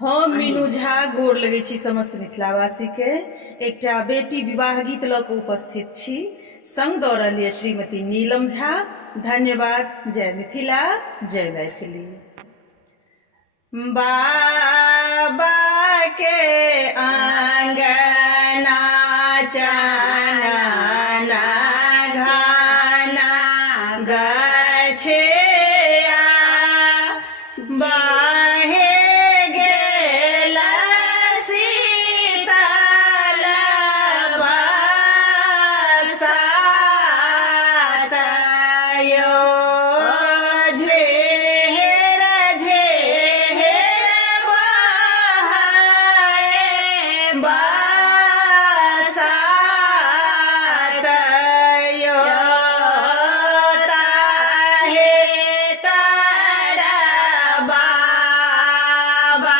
हम मीनू झा गोर लगै छी समस्त मिथिलावासी के। एकटा बेटी विवाह गीत लऽ कऽ उपस्थित छी। संग दऽ रहल यऽ श्रीमती नीलम झा। धन्यवाद। जय मिथिला, जय मैथिली। बाबा के आंगना चनना घाना गछे बाहे गेल शीतल बसात यो झेर झेर बहाए बसात यो ताहे तारा बाबा